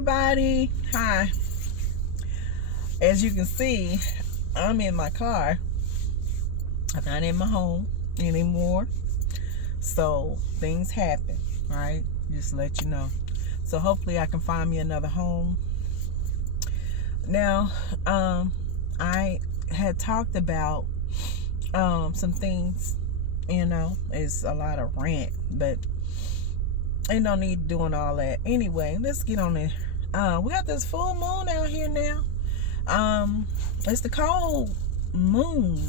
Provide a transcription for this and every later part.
everybody. Hi. As you can see, I'm in my car. I'm not in my home anymore. So things happen, right? Just to let you know. So hopefully I can find me another home. Now, I had talked about some things, it's a lot of rant, but ain't no need doing all that. Anyway, let's get on it. We got this full moon out here now. It's the cold moon.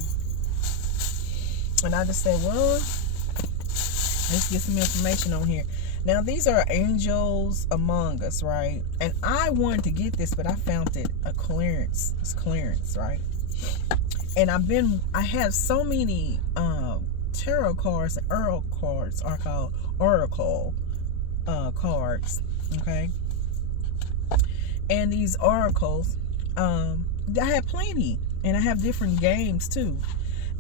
And I just said, well, let's get some information on here. Now, these are angels among us, right? And I wanted to get this, but I found it a clearance. It's clearance, right? And I have so many tarot cards and oracle cards are called oracle cards, okay? And these oracles, I have plenty, and I have different games too.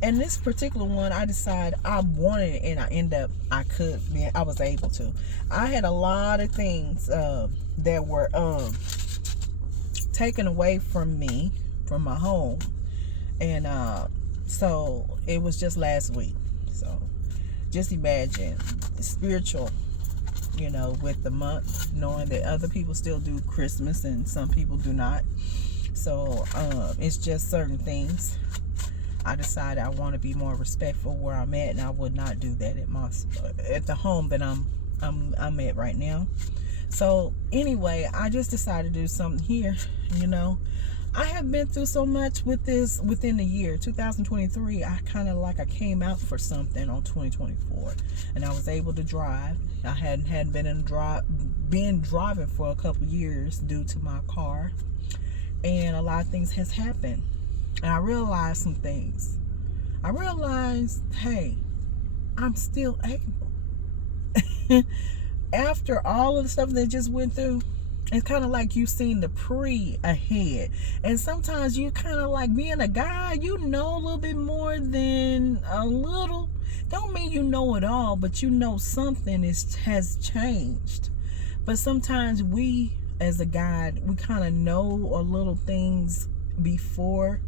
And this particular one, I decided I wanted it, and I was able to. I had a lot of things that were taken away from me, from my home, and so it was just last week. So just imagine the spiritual, with the month, knowing that other people still do Christmas and some people do not. So it's just certain things. I decided I want to be more respectful where I'm at, and I would not do that at the home that I'm at right now. So anyway, I just decided to do something here. I have been through so much with this within the year 2023. I came out for something on 2024, and I was able to drive. I hadn't been driving for a couple years due to my car, and a lot of things has happened. And I realized some things. I realized, hey, I'm still able. After all of the stuff they just went through, it's kind of like you've seen the ahead. And sometimes you kind of like being a guy, a little bit more than a little. Don't mean you know it all, but something has changed. But sometimes we, as a guide, we kind of know a little things before.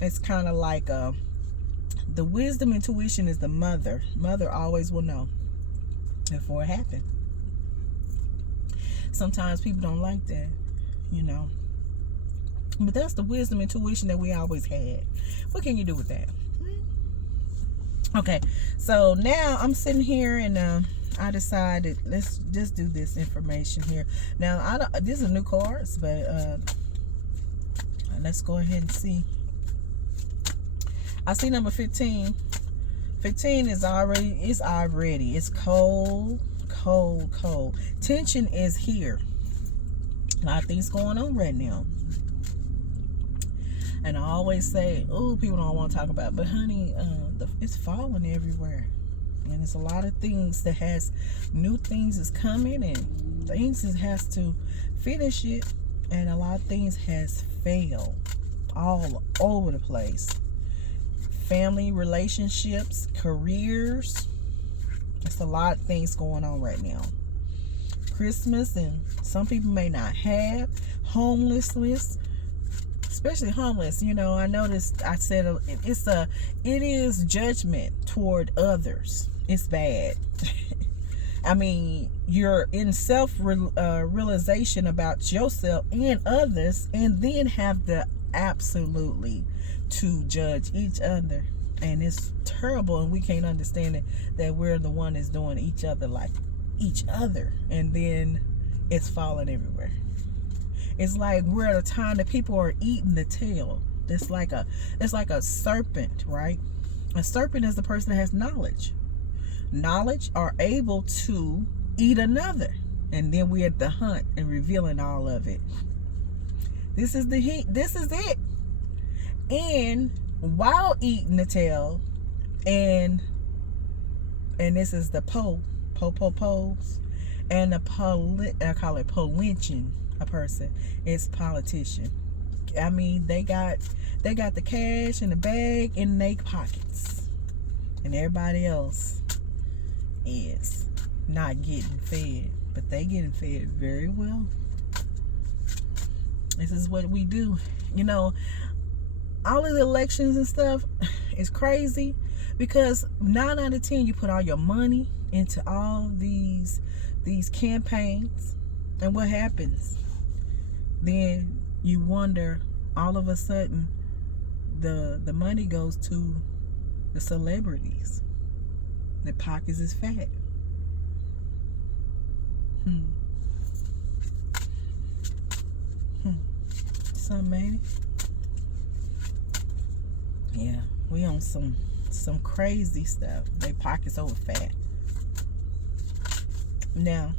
It's kind of like the wisdom, intuition is the mother. Mother always will know before it happened. Sometimes people don't like that, But that's the wisdom, intuition that we always had. What can you do with that? Okay, so now I'm sitting here and I decided let's just do this information here. Now, these are new cards, but let's go ahead and see. I see number 15. 15 is already, it's cold. Tension is here. A lot of things going on right now. And I always say, people don't want to talk about it. But honey, it's falling everywhere. And it's a lot of things that new things is coming, and things has to finish it. And a lot of things has failed all over the place. Family, relationships, careers. It's a lot of things going on right now. Christmas, and some people may not have. Homelessness, especially homeless. I noticed, I said it is judgment toward others. It's bad. I mean, you're in realization about yourself and others, and then have the absolutely to judge each other. And it's terrible, and we can't understand it, that we're the one that's doing each other like each other, and then it's falling everywhere. It's like we're at a time that people are eating the tail. It's like a serpent, right? A serpent is the person that has knowledge are able to eat another, and then we're at the hunt and revealing all of it. This is the heat. This is it. And while eating the tail, and this is the pose, and I call it polynching a person. It's politician. I mean, they got the cash in the bag in their pockets, and everybody else is not getting fed, but they getting fed very well. This is what we do. You know, all of the elections and stuff is crazy because 9 out of 10 you put all your money into all these campaigns, and what happens? Then you wonder, all of a sudden the money goes to the celebrities. Their pockets is fat. Something, maybe. Yeah, we on some crazy stuff. They pockets over fat. Now,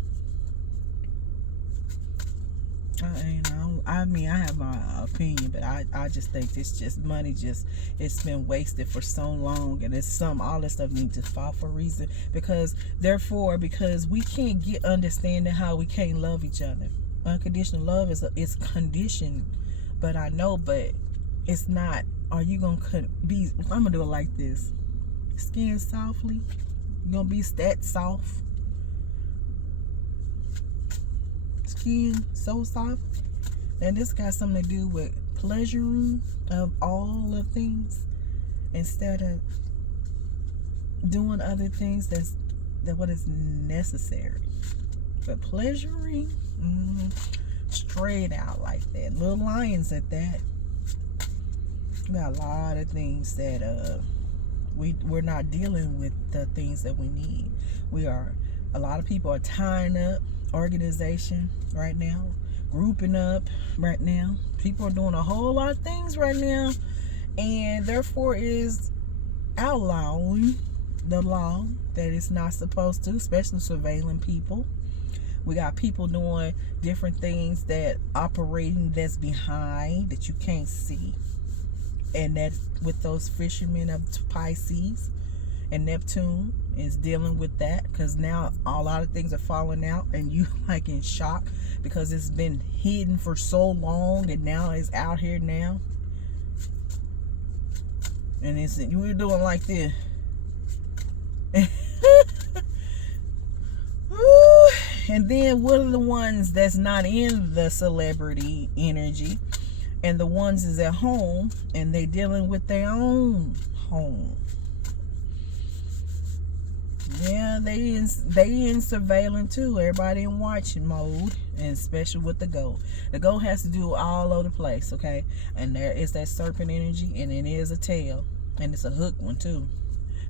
I mean, I have my opinion, but I just think it's just money. It's been wasted for so long, and all this stuff needs to fall for a reason. Because we can't get understanding how we can't love each other. Unconditional love is conditioned, but it's not. Are you gonna be? I'm gonna do it like this. Skin softly. You gonna be that soft? Skin so soft. And this got something to do with pleasuring of all of things instead of doing other things that what is necessary. But pleasuring, straight out like that. Little lions at that. We got a lot of things that we're not dealing with the things that we need. A lot of people are tying up organization right now, grouping up right now. People are doing a whole lot of things right now, and therefore is outlawing the law that it's not supposed to, especially surveilling people. We got people doing different things that operating that's behind that you can't see. And that's with those fishermen of Pisces and Neptune is dealing with that, because now a lot of things are falling out and you like in shock because it's been hidden for so long and now it's out here now. And we're doing like this. And then what are the ones that's not in the celebrity energy? And the ones is at home and they dealing with their own home. Yeah, they in surveillance too. Everybody in watching mode, and especially with the goat. The goat has to do all over the place, okay? And there is that serpent energy, and it is a tail, and it's a hook one too.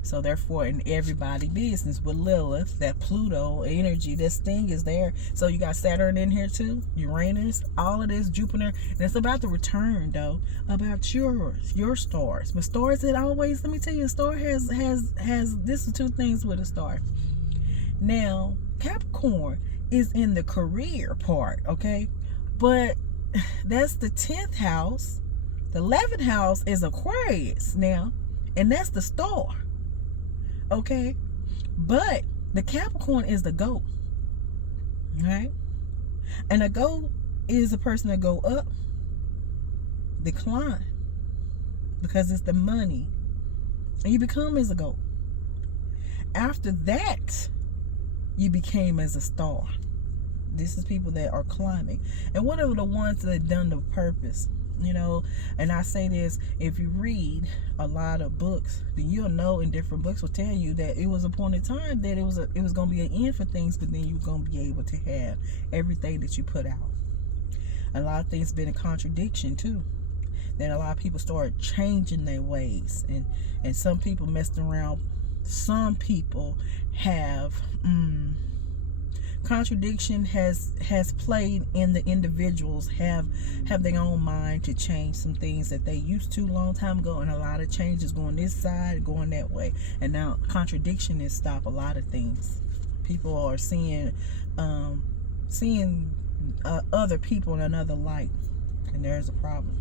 So therefore, in everybody business with Lilith, that Pluto energy, this thing is there. So you got Saturn in here too, Uranus, all of this, Jupiter, and it's about the return though, about your stars. But stars, it always, let me tell you, a star has this is two things with a star. Now, Capricorn is in the career part, okay? But that's the 10th house. The 11th house is Aquarius now, and that's the star. Okay, but the Capricorn is the goat, right? And a goat is a person that go up, decline, because it's the money, and you become as a goat. After that, you became as a star. This is people that are climbing, and one of the ones that done the purpose. You know, and I say this, if you read a lot of books, then you'll know, in different books will tell you that it was a point in time that it was going to be an end for things, but then you're going to be able to have everything that you put out. A lot of things been a contradiction too. Then a lot of people started changing their ways, and some people messed around. Some people have contradiction has played in the individuals have their own mind to change some things that they used to a long time ago, and a lot of changes going this side, going that way, and now contradiction has stopped a lot of things. People are seeing other people in another light, and there's a problem.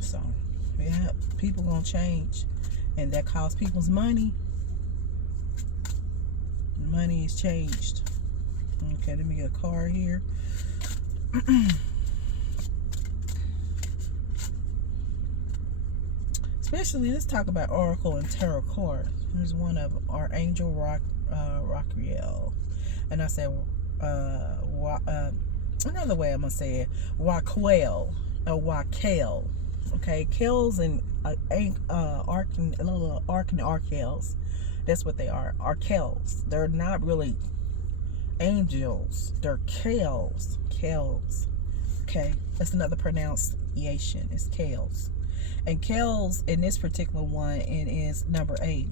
So yeah, people gonna change, and that costs people's money. Money is changed. Okay, let me get a card here. Especially, let's talk about Oracle and Tarot cards. Here's one of them, Archangel Raquel. And I said another way I'm gonna say it, Waquel or Wakel. Okay, Kels and archangels. That's what they are. Arkels. They're not really angels. They're Kels. Kels. Okay, that's another pronunciation. It's Kels. And Kels in this particular one, it is number 8.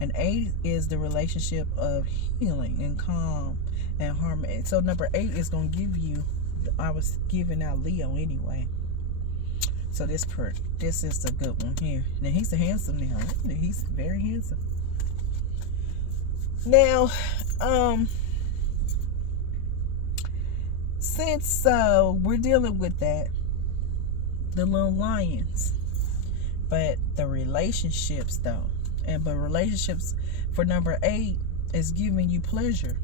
And 8 is the relationship of healing and calm and harmony. So number 8 is going to give you, I was giving out Leo anyway. So this is a good one here. Now he's a handsome now. He's very handsome. Now, since we're dealing with that, the little lions, but the relationships though, but relationships for number 8 is giving you pleasure,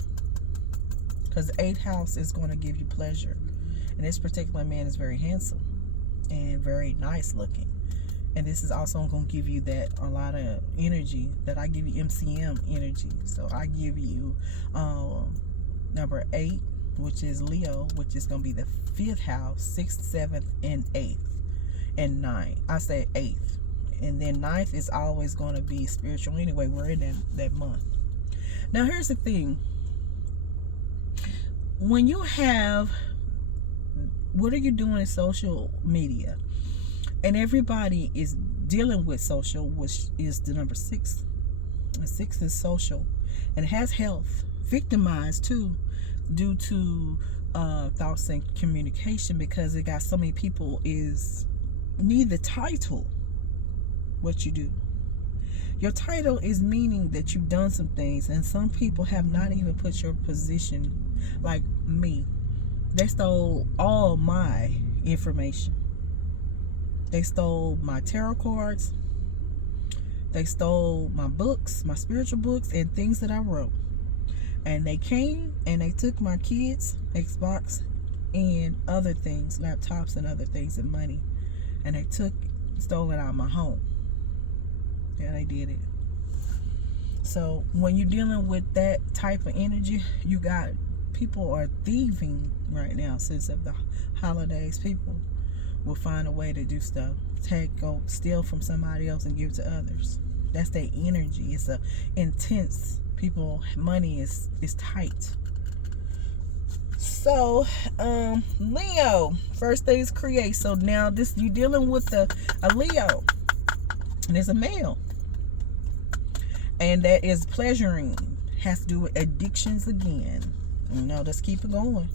because 8th house is going to give you pleasure, and this particular man is very handsome and very nice looking, and this is also going to give you that a lot of energy that I give you, MCM energy. So I give you number 8, which is Leo, which is going to be the 5th house, 6th, 7th, and 8th, and 9th. I say 8th, and then 9th is always going to be spiritual anyway. We're in that month. Now here's the thing. When you have, what are you doing in social media? And everybody is dealing with social, which is the number 6. And 6 is social, and it has health. Victimized too, due to thoughts and communication, because it got so many people need the title. What you do, your title is meaning that you've done some things, and some people have not even put your position. Like me, they stole all my information. They stole my tarot cards. They stole my books, my spiritual books, and things that I wrote. And they came and they took my kids' Xbox and other things, laptops and other things, and money. And they stole it out of my home. Yeah, they did it. So when you're dealing with that type of energy, you got people are thieving right now. Since of the holidays, people will find a way to do stuff, go steal from somebody else and give to others. That's their energy. It's a intense. People, money is tight. So Leo, first things create. So now this, you're dealing with a Leo, and it's a male, and that is pleasuring, has to do with addictions again. Let's keep it going.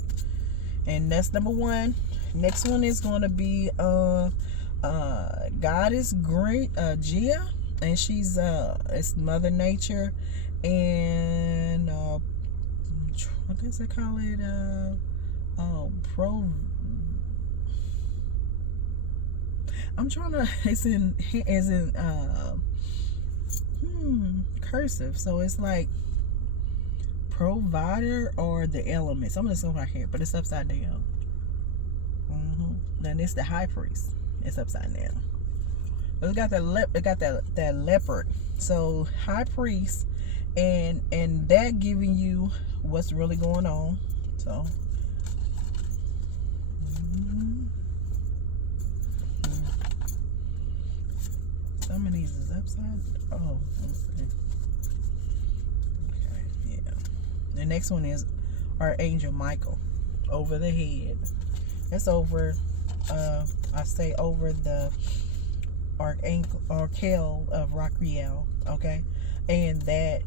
And that's number 1. Next one is going to be God is great, Gia, and she's it's Mother Nature, and I guess they call it I'm trying to, it's in cursive, so it's like provider or the elements. I'm just going right here, but it's upside down. Then it's the high priest. It's upside down. But it got that leopard. So high priest, and that giving you what's really going on. So some of these is upside. Oh, okay. Yeah. The next one is Archangel Michael, over the head. It's over. I say over the Archangel of Raquel. Okay, and that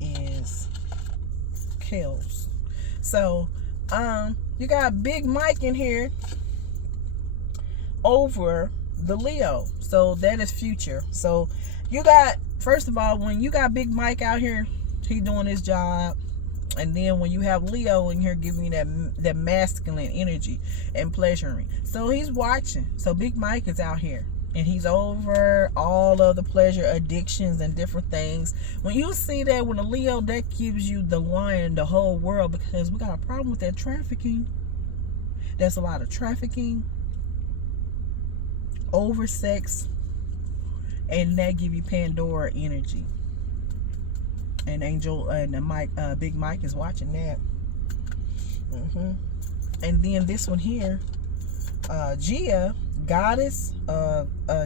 is Kels. So you got Big Mike in here over the Leo. So that is future. So you got, first of all, when you got Big Mike out here, he doing his job. And then when you have Leo in here giving you that masculine energy and pleasuring. So he's watching. So Big Mike is out here. And he's over all of the pleasure addictions and different things. When you see that with a Leo, that gives you the lion, the whole world. Because we got a problem with that trafficking. There's a lot of trafficking. Over sex. And that give you Pandora energy. And Angel and Big Mike is watching that. And then this one here, Gia, goddess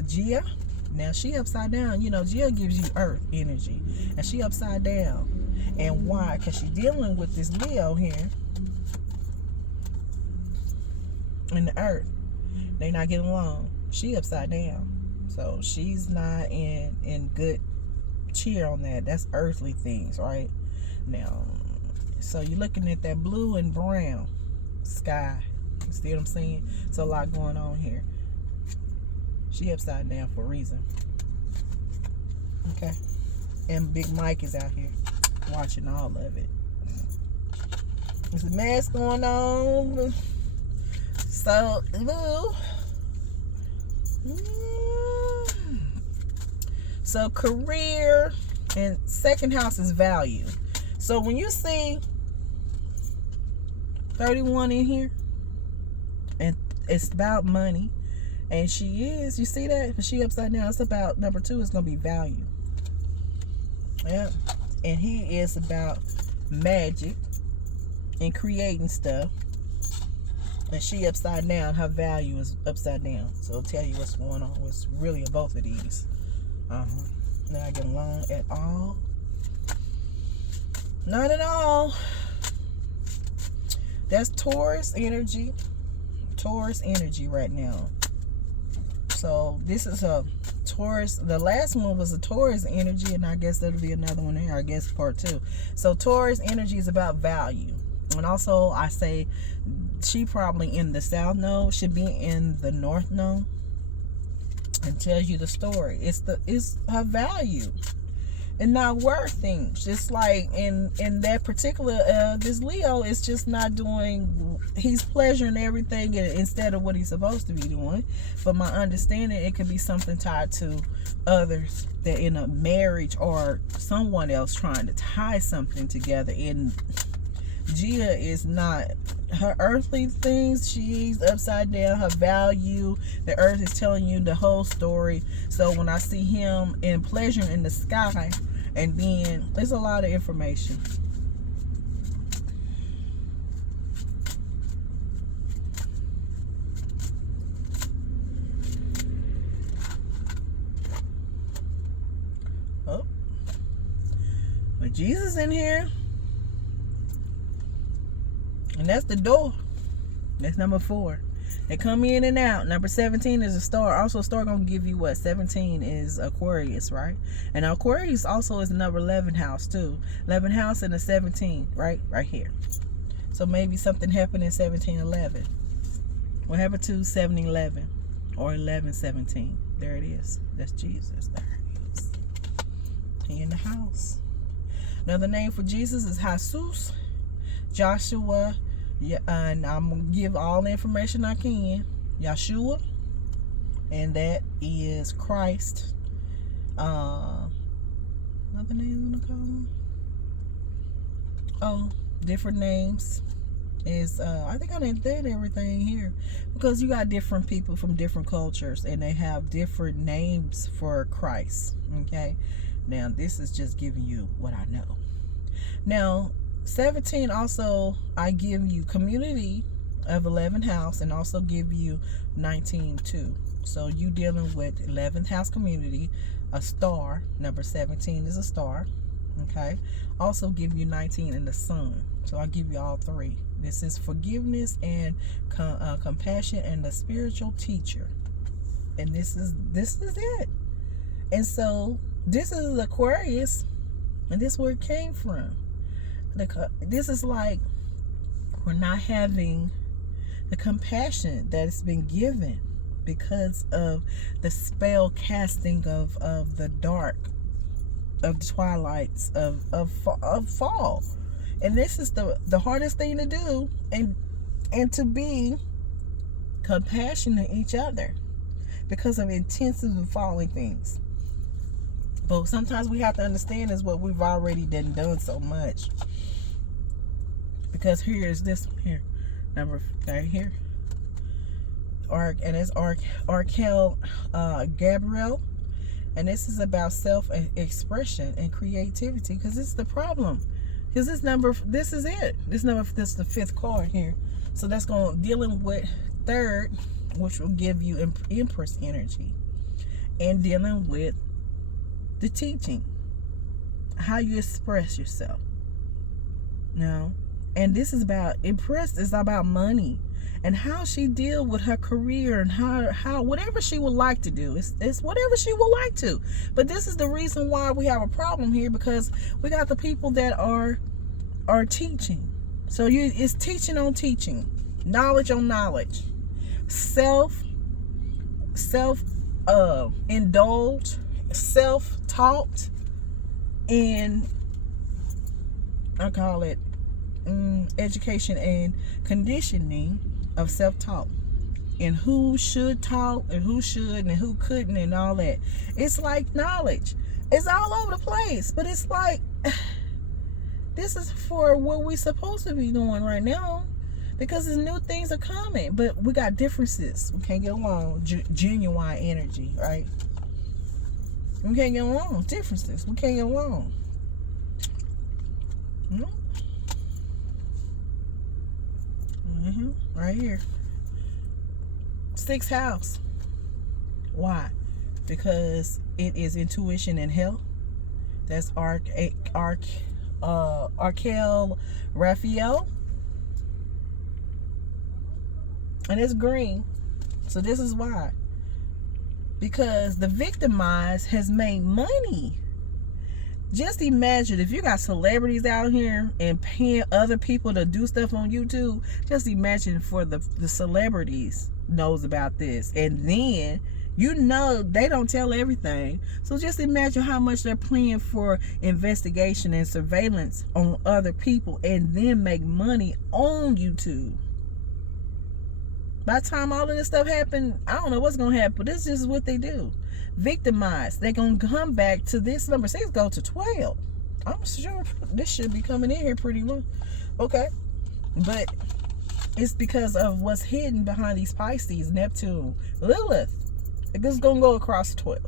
Gia. Now she upside down. You know, Gia gives you earth energy, and she upside down. And why? Because she's dealing with this Leo here in the earth. They not getting along. She upside down, so she's not in good cheer on that. That's earthly things, right? Now, so you're looking at that blue and brown sky. You see what I'm saying? It's a lot going on here. She upside down for a reason. Okay. And Big Mike is out here watching all of it. There's a mess going on. So, so career and second house is value. So when you see 31 in here, and it's about money, and she is, you see that? She upside down. It's about, number 2 is going to be value. Yeah. And he is about magic and creating stuff. And she upside down. Her value is upside down. So it'll tell you what's going on. It's really both of these. Not getting along at all. Not at all. That's Taurus energy. Taurus energy right now. So this is a Taurus. The last one was a Taurus energy, and I guess that'll be another one here. I guess part 2. So Taurus energy is about value. And also I say she probably in the south node, should be in the north node, and tells you the story. It's her value and not worth things. Just like in that particular this Leo is just not doing, he's pleasuring everything instead of what he's supposed to be doing. But my understanding, it could be something tied to others that in a marriage or someone else trying to tie something together. And Gia is not her earthly things. She's upside down. Her value, the earth is telling you the whole story. So when I see him in pleasure in the sky, and then there's a lot of information. Oh, but Jesus in here. And that's the door. That's number 4. They come in and out. Number 17 is a star. Also, a star gonna give you what? 17 is Aquarius, right? And Aquarius also is the number 11 house too. 11 house and the 17, right? Right here. So maybe something happened in 1711. What happened to 1711 or 1117? There it is. That's Jesus. There it is. He in the house. Another name for Jesus is Jesus, Joshua. Yeah, and I'm gonna give all the information I can. Yeshua, and that is Christ. Another name I'm gonna call him. Oh, different names is I think I did everything here, because you got different people from different cultures and they have different names for Christ. Okay, now this is just giving you what I know. Now 17 also, I give you community of 11th house, and also give you 19 too. So you dealing with 11th house community, a star. Number 17 is a star. Okay, also give you 19 in the sun. So I give you all 3. This is forgiveness and compassion and the spiritual teacher. And this is it. And so this is Aquarius, and this is where it came from. This is like we're not having the compassion that has been given because of the spell casting of the dark, of the twilights of fall. And this is the hardest thing to do, and to be compassionate to each other because of intensive and falling things. But sometimes we have to understand is what we've already done so much. Because here is this one here, number right here. And it's Archangel Gabriel, and this is about self-expression and creativity. Because this is the problem. Because this is it. This is the fifth card here. So that's going dealing with third, which will give you Empress energy, and dealing with the teaching, how you express yourself. Now, and this is about Empress is about money and how she deal with her career and how whatever she would like to do. It's whatever she would like to. But this is the reason why we have a problem here, because we got the people that are teaching. So it's teaching on teaching, knowledge on knowledge, self indulge, self-taught, and I call it education and conditioning of self-taught, and who should talk and who should and who couldn't and all that. It's like knowledge. It's all over the place, but it's like this is for what we're supposed to be doing right now, because the new things are coming, but we got differences. We can't get along. Genuine energy, right? We can't get along. Differences. We can't get along. Right here. 6th house. Why? Because it is intuition and health. That's Archangel Raphael. And it's green. So this is why. Because the victimized has made money. Just imagine if you got celebrities out here and paying other people to do stuff on YouTube. Just imagine for the celebrities knows about this. And then, you know, they don't tell everything. So just imagine how much they're paying for investigation and surveillance on other people and then make money on YouTube. By the time all of this stuff happened, I don't know what's going to happen, but this is what they do. Victimized. They're going to come back to this number 6, go to 12. I'm sure this should be coming in here pretty well. Okay. But it's because of what's hidden behind these Pisces, Neptune, Lilith. It's going to go across 12.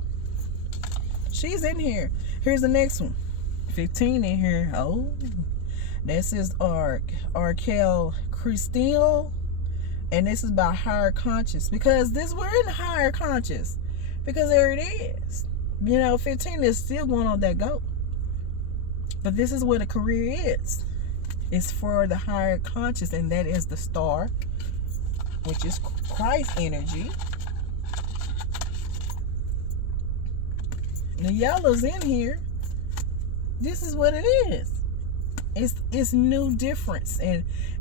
She's in here. Here's the next one. 15 in here. Oh. This is Arkel Christine. And this is about higher conscious, because we're in higher conscious, because there it is. You know, 15 is still going on that go. But this is where the career is. It's for the higher conscious, and that is the star, which is Christ energy. The yellow's in here. This is what it is. It's new difference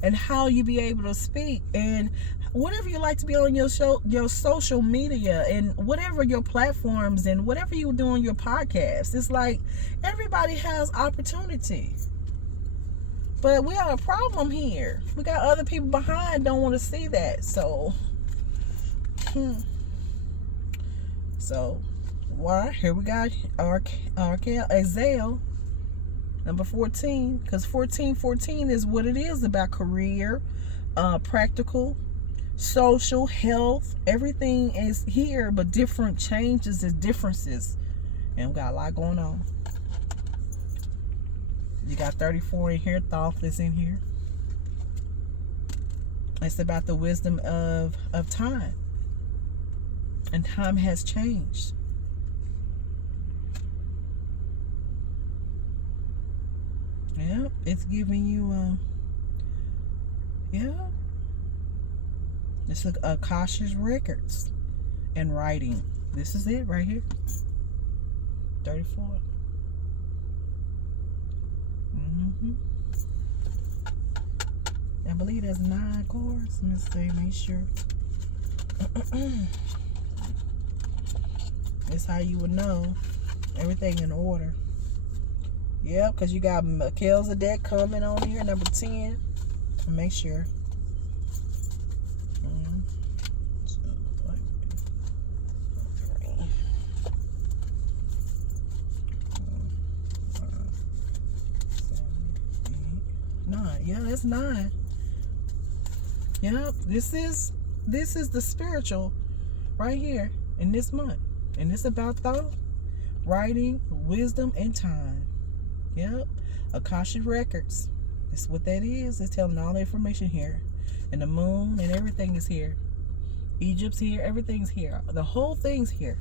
and how you be able to speak, and whatever you like to be on your social media, and whatever your platforms, and whatever you do on your podcast. It's like everybody has opportunity, but we have a problem here. We got other people behind don't want to see that. So why? Here we got Exhale. Number 14, because 14 is what it is about: career, practical, social, health. Everything is here, but different changes and differences. And we got a lot going on. You got 34 in here. Thoth is in here. It's about the wisdom of time. And time has changed. Yeah, it's giving you, it's Akasha's records and writing. This is it right here. 34. I believe there's 9 cards. Let me see, make sure. It's how you would know everything in order. Yep, because you got Melchizedek coming on here, number 10. Make sure. Yeah, that's 9. Yep, this is the spiritual right here in this month. And it's about thought, writing, wisdom, and time. Yep. Akashic Records. That's what that is. It's telling all the information here. And the moon and everything is here. Egypt's here. Everything's here. The whole thing's here.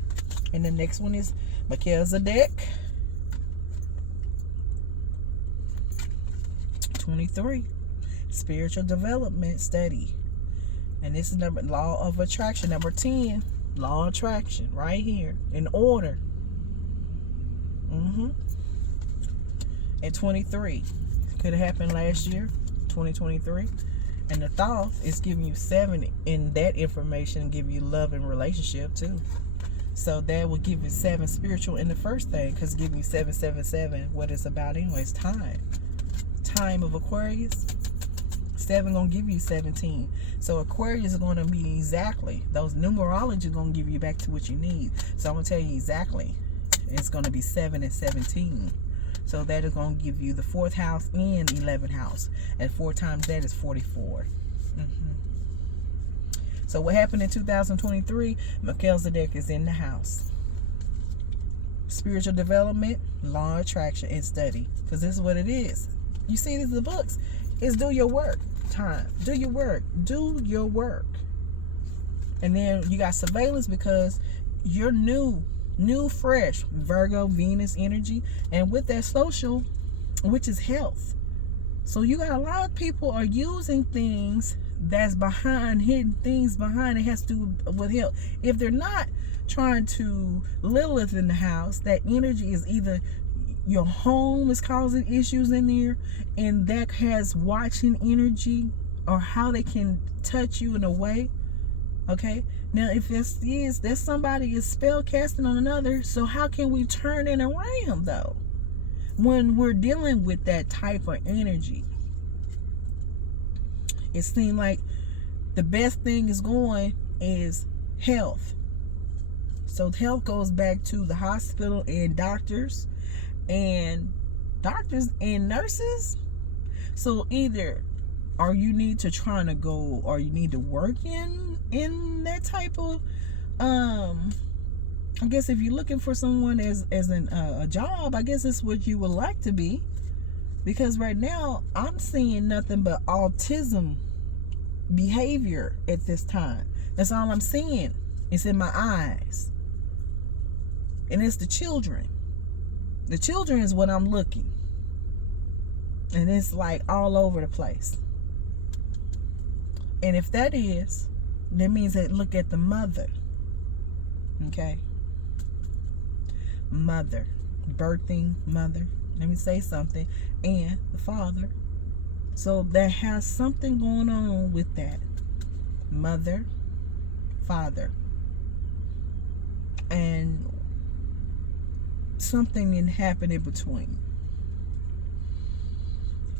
And the next one is Melchizedek. 23. Spiritual development study. And this is law of attraction. Number 10. Law of attraction. Right here. In order. And 23. Could have happened last year. 2023. And the thought is giving you 7 in that information, give you love and relationship too. So that will give you 7 spiritual in the first thing, because giving you 777, what it's about anyways, time. Time of Aquarius. 7 gonna give you 17. So Aquarius is gonna be exactly, those numerology is gonna give you back to what you need. So I'm gonna tell you exactly. It's gonna be 7 and 17. So that is going to give you the 4th house and 11th house. And 4 times that is 44. So what happened in 2023? Melchizedek is in the house. Spiritual development, law of attraction, and study. Because this is what it is. You see these are the books. It's do your work. Time. Do your work. Do your work. And then you got surveillance because you're new, fresh Virgo, Venus energy, and with that social, which is health. So you got a lot of people are using things that's behind, hidden things behind it has to do with health. If they're not trying to Lilith in the house, that energy is either your home is causing issues in there, and that has watching energy, or how they can touch you in a way. Okay, now if there's somebody is spell casting on another, so how can we turn it around though when we're dealing with that type of energy? It seems like the best thing is going is health. So health goes back to the hospital and doctors and nurses. So either or you need to try to go, or you need to work in that type of I guess if you're looking for someone as a job, I guess it's what you would like to be. Because right now I'm seeing nothing but autism behavior at this time. That's all I'm seeing. It's in my eyes. And it's the children. The children is what I'm looking. And it's like all over the place. And if that is, that means that look at the mother. Okay? Mother. Birthing mother. Let me say something. And the father. So that has something going on with that. Mother, father. And something can happen in between.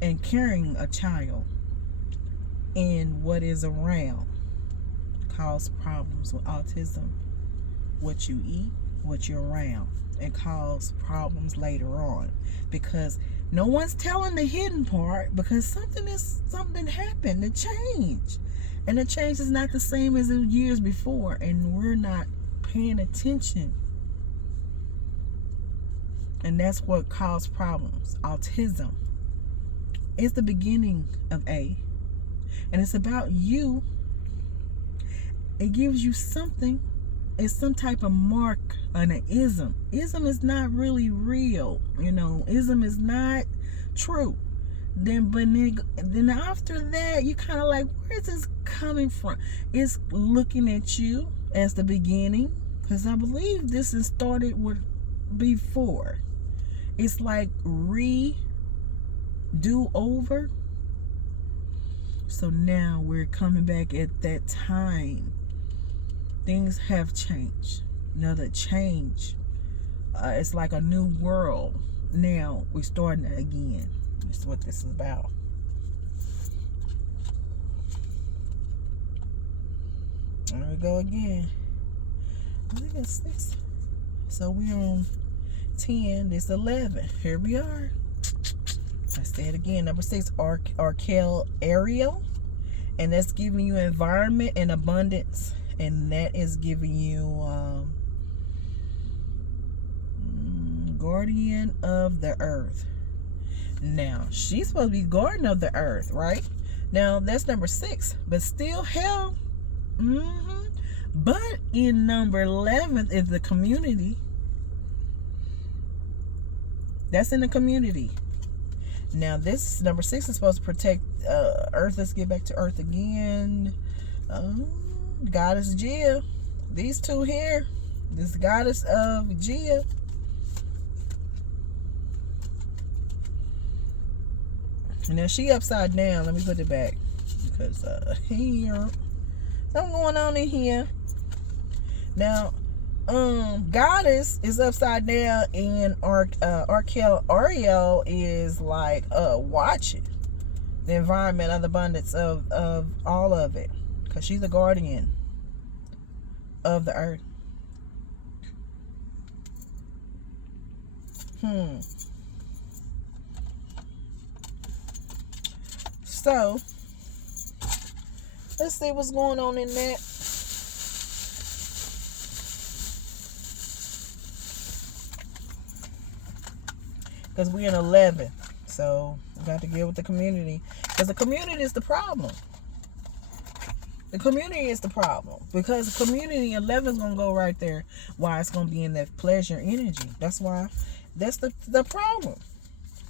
And carrying a child in what is around cause problems with autism. What you eat, what you're around, and cause problems later on, because no one's telling the hidden part, because something happened, a change, and the change is not the same as in years before, and we're not paying attention. And that's what caused problems. Autism is the beginning of A. And it's about you. It gives you something. It's some type of mark on an ism. Ism is not really real. Ism is not true. Then after that, you kind of like, where is this coming from? It's looking at you as the beginning. Because I believe this is started with before. It's like do over. So now we're coming back at that time. Things have changed. Another change. It's like a new world. Now we're starting again. That's what this is about. There we go again. I think it's 6. So we're on 10. It's 11. Here we are. I say it again. Number 6, Arkel Ariel. And that's giving you environment and abundance. And that is giving you guardian of the earth. Now, she's supposed to be guardian of the earth, right? Now, that's number 6. But still, hell. But in number 11 is the community. That's in the community. Now, this number 6 is supposed to protect Earth. Let's get back to Earth again. Goddess Gia. These two here. This goddess of Gia. And now she upside down. Let me put it back. Because here. Something going on in here. Now, Goddess is upside down, and Ariel is like watching the environment of the abundance of all of it, because she's the guardian of the earth. So let's see what's going on in that. Because we're in 11. So we got to deal with the community. Because the community is the problem. The community is the problem. Because the community 11 is going to go right there. Why it's going to be in that pleasure energy. That's why. That's the problem.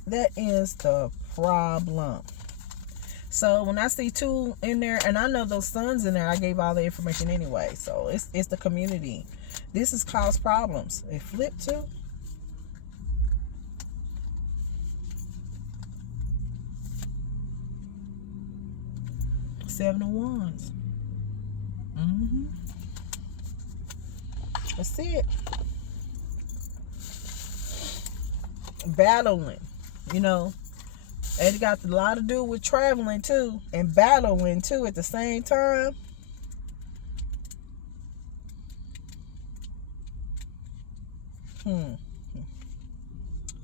That is the problem. So when I see 2 in there, and I know those sons in there, I gave all the information anyway. So it's the community. This has caused problems. It flipped too. Seven of Wands. That's it. Battling. You know, it got a lot to do with traveling too, and battling too at the same time.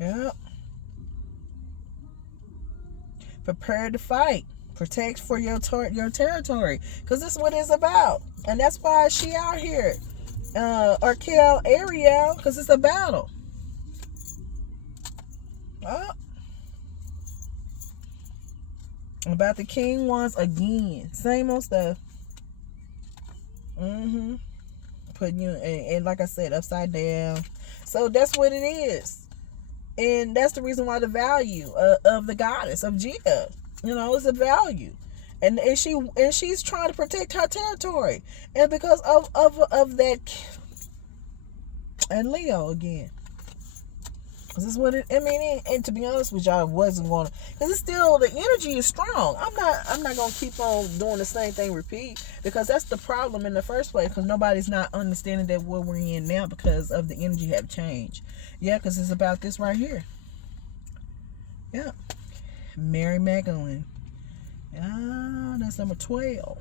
Yep. Prepare to fight. Protect for your territory, because this is what it's about, and that's why she out here, Ariel, because it's a battle. About the King Wands again, same old stuff. Putting you and like I said, upside down. So that's what it is, and that's the reason why the value of the goddess of Gia. You know, it's a value, and she's trying to protect her territory, and because of that, and Leo again. This is what it. I mean, and to be honest with y'all, I wasn't going to, because it's still, the energy is strong. I'm not going to keep on doing the same thing repeat, because that's the problem in the first place. Because nobody's not understanding that what we're in now, because of the energy have changed. Yeah, because it's about this right here. Yeah. Mary Magdalene. That's number 12.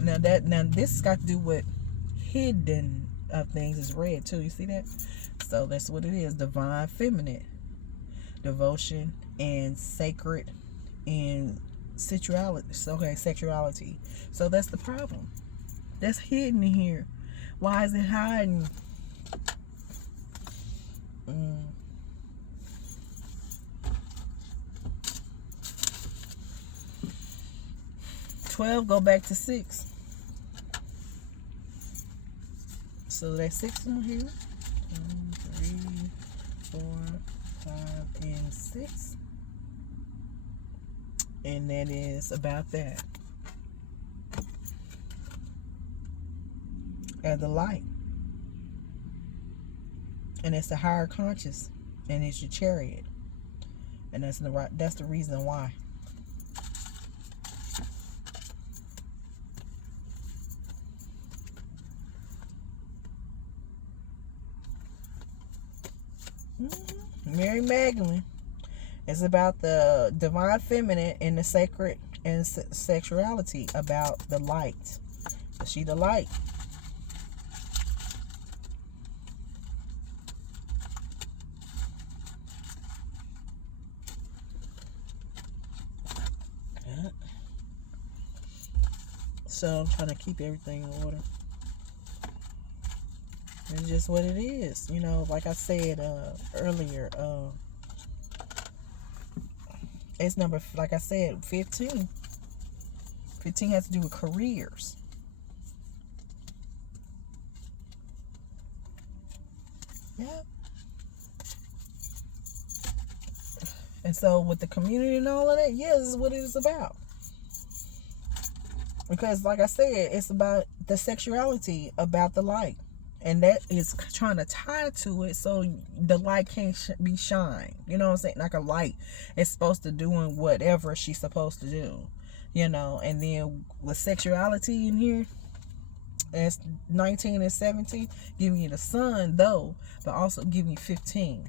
Now this got to do with hidden of things. Is red too. You see that? So that's what it is. Divine feminine, devotion, and sacred, and sexuality. Okay, sexuality. So that's the problem. That's hidden in here. Why is it hiding? 12 go back to 6. So that's 6 on here. 1, 3, 4, 5, and 6. And that is about that. And the light. And it's the higher conscious. And it's your chariot. And that's the reason why. Mary Magdalene is about the divine feminine and the sacred and sexuality, about the light. Is she the light? Yeah. So I'm trying to keep everything in order. It's just what it is. You know, like I said earlier, it's number, like I said, 15. 15 has to do with careers. Yeah. And so with the community and all of that, yeah, this is what it is about. Because like I said, it's about the sexuality, about the light. And that is trying to tie to it so the light can't be shined. You know what I'm saying? Like a light is supposed to doing whatever she's supposed to do. You know, and then with sexuality in here, as 19 and 17, giving you the sun though, but also giving you 15.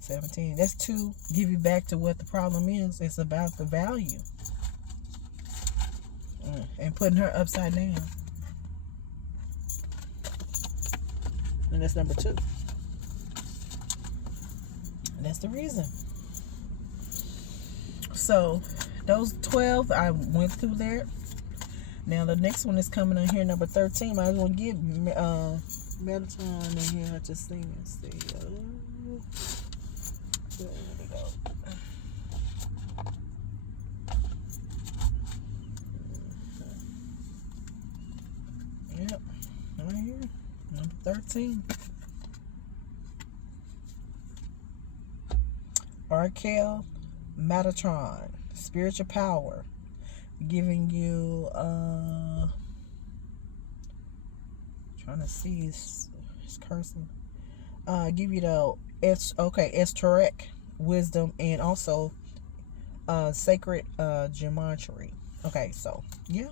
17. That's 2. Give you back to what the problem is. It's about the value. And putting her upside down. And that's number 2. And that's the reason. So, those 12, I went through there. Now, the next one is coming in here, number 13. Might as well get Metatron in here. I just seen it. See. There we go. Yep. Right here. Number 13. Arkel Metatron. Spiritual power. Giving you trying to see his cursing. Give you the esoteric wisdom and also sacred geometry. Okay, so yeah.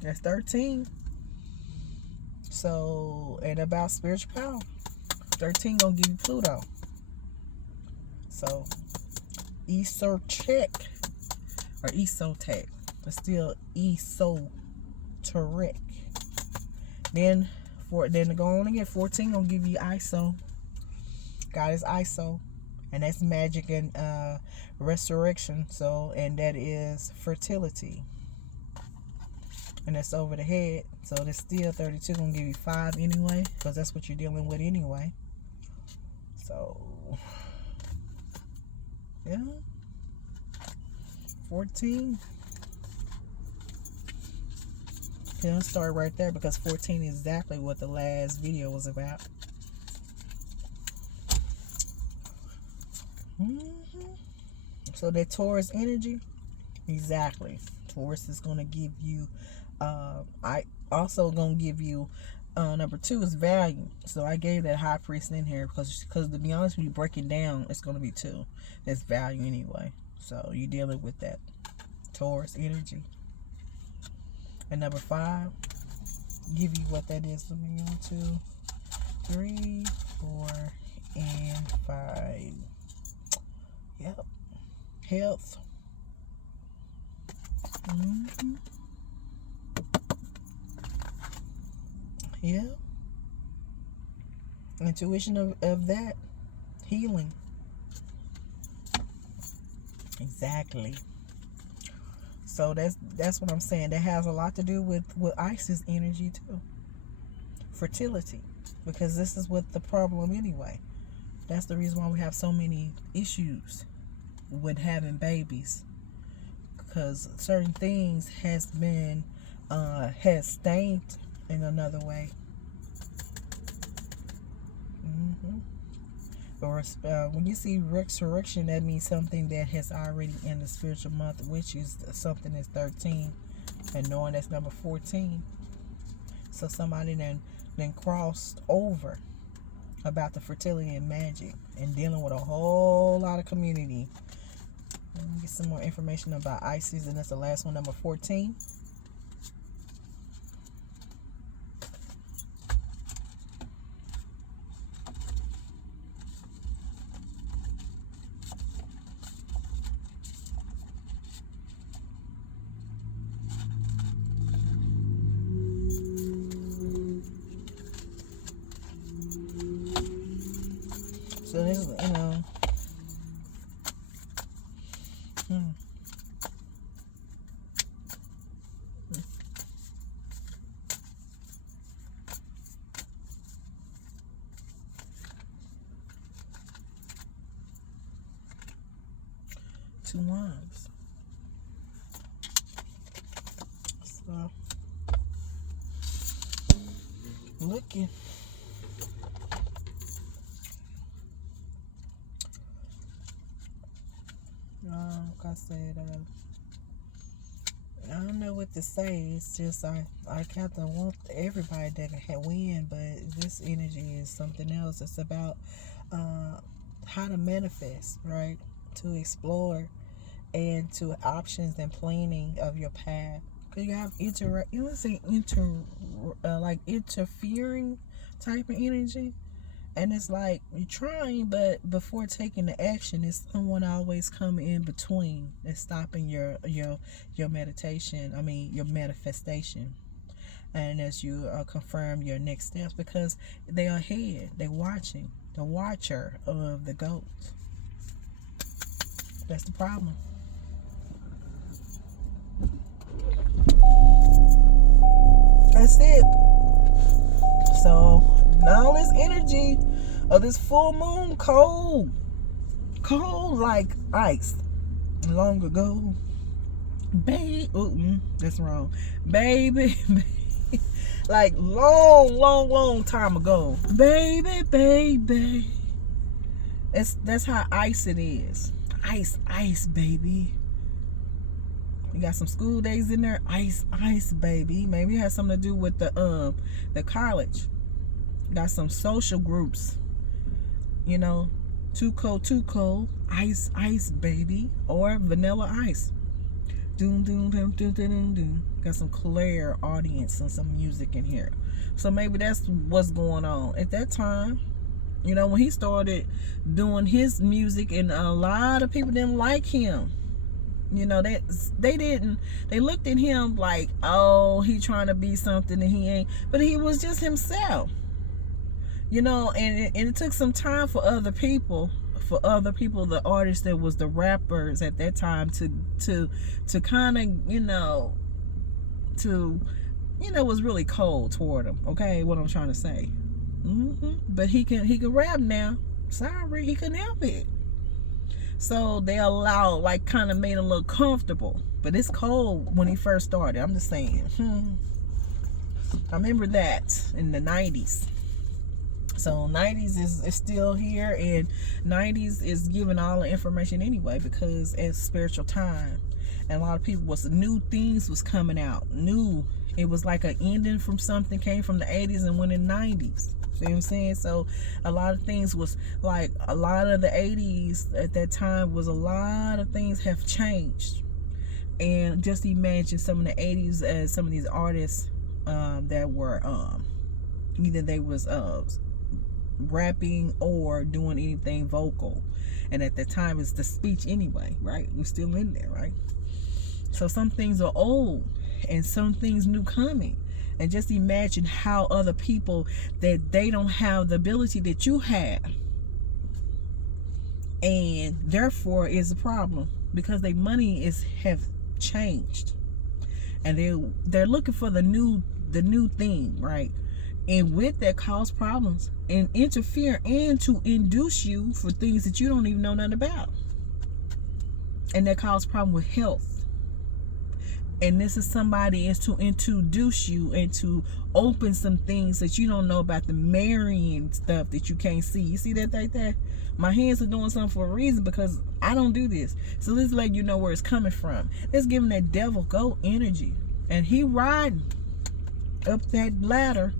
That's 13. So, and about spiritual power. 13 gonna give you Pluto. So, esoteric or esotech, but still esoteric. Then to go on and get 14 gonna give you ISO. God is ISO, and that's magic and resurrection. So, and that is fertility, and that's over the head. So that's still 32 gonna give you 5 anyway, because that's what you're dealing with anyway. So yeah, 14. Okay, I'll start right there because 14 is exactly what the last video was about. So that Taurus energy, exactly. Taurus is going to give you, I also going to give you, number 2 is value. So I gave that high priest in here because to be honest, when you break it down, it's going to be 2. That's value anyway. So you're dealing with that Taurus energy. And number 5, give you what that is. 1, 2, 3, 4, and 5. Yep. Health. Yeah. Intuition of that. Healing. Exactly. So that's what I'm saying. That has a lot to do with Isis energy too. Fertility. Because this is what the problem anyway. That's the reason why we have so many issues with having babies. Because certain things has been has stained in another way. Or when you see resurrection, that means something that has already in the spiritual month, which is something that's 13, and knowing that's number 14. So somebody then crossed over about the fertility and magic and dealing with a whole lot of community. Let me get some more information about Isis, and that's the last one, number 14. So this is, 2 wands. So, looking. Like I said, I don't know what to say. It's just I kind of want everybody that can win, but this energy is something else. It's about how to manifest, right? To explore and to options and planning of your path. Cause you have interfering type of energy. And it's like you're trying, but before taking the action, it's someone always coming in between and stopping your meditation. I mean, your manifestation. And as you confirm your next steps, because they are ahead, they're watching, the watcher of the goat. That's the problem. That's it. So now this energy of this full moon, cold like ice. Long ago, that's wrong, baby. Like long time ago, baby. That's how ice it is. Ice, baby. You got some school days in there. Ice, baby. Maybe it has something to do with the college. Got some social groups, you know, too cold, ice, baby, or vanilla ice. Doom. Got some clear audience and some music in here. So maybe that's what's going on at that time. You know, when he started doing his music, and a lot of people didn't like him. You know, they looked at him like, oh, he trying to be something and he ain't. But he was just himself. You know, and it took some time for other people, the artists that was the rappers at that time to kind of, was really cold toward him. Okay, what I'm trying to say. But he can rap now. Sorry, he couldn't help it. So they allowed, like, kind of made him look comfortable. But it's cold when he first started. I'm just saying. I remember that in the 90s. So 90s is still here, and 90s is giving all the information anyway, because it's spiritual time, and a lot of people new things was coming out. It was like an ending from something, came from the 80s and went in 90s. See what I'm saying? So a lot of things was like, a lot of the 80s at that time was, a lot of things have changed. And just imagine some of the 80s as some of these artists that were either they was rapping or doing anything vocal, and at the time it's the speech anyway, right? We're still in there, right? So some things are old and some things new coming, and just imagine how other people that they don't have the ability that you have, and therefore is a problem, because their money have changed, and they're looking for the new thing, right? And with that cause problems and interfere and to induce you for things that you don't even know nothing about. And that cause problem with health. And this is somebody is to introduce you and to open some things that you don't know about, the marrying stuff that you can't see. You see that right there? My hands are doing something for a reason, because I don't do this. So let's let you know where it's coming from. It's giving that devil go energy. And he riding up that ladder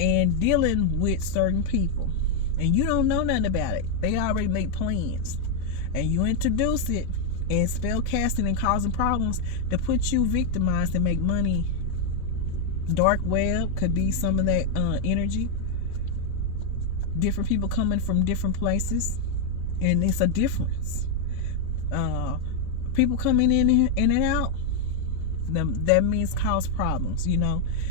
and dealing with certain people, and you don't know nothing about it. They already make plans, and you introduce it and spell casting and causing problems to put you victimized and make money. Dark web could be some of that energy. Different people coming from different places, and it's a difference. People coming in and out. That means cause problems,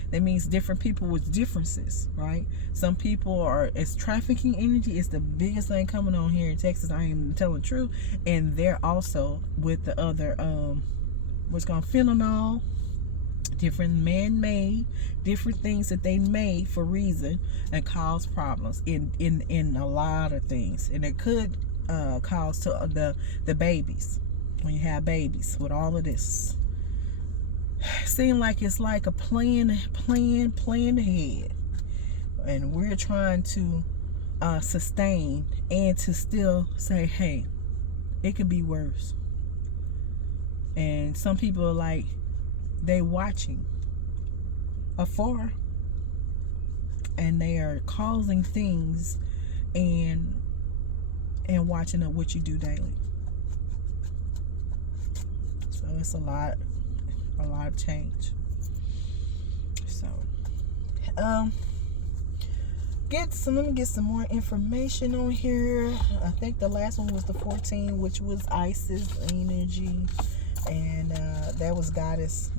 that means different people with differences, right? Some people it's trafficking energy is the biggest thing coming on here in Texas. I am telling the truth. And they're also with the other what's called fentanyl, different man-made, different things that they made for reason and cause problems in a lot of things, and it could cause to the babies. when you have babies with all of this. Seem like it's like a plan ahead, and we're trying to sustain and to still say, hey, it could be worse. And some people are like, they watching afar, and they are causing things and watching what you do daily. So it's a lot of change. So let me get some more information on here. I think the last one was the 14, which was Isis energy, and that was goddess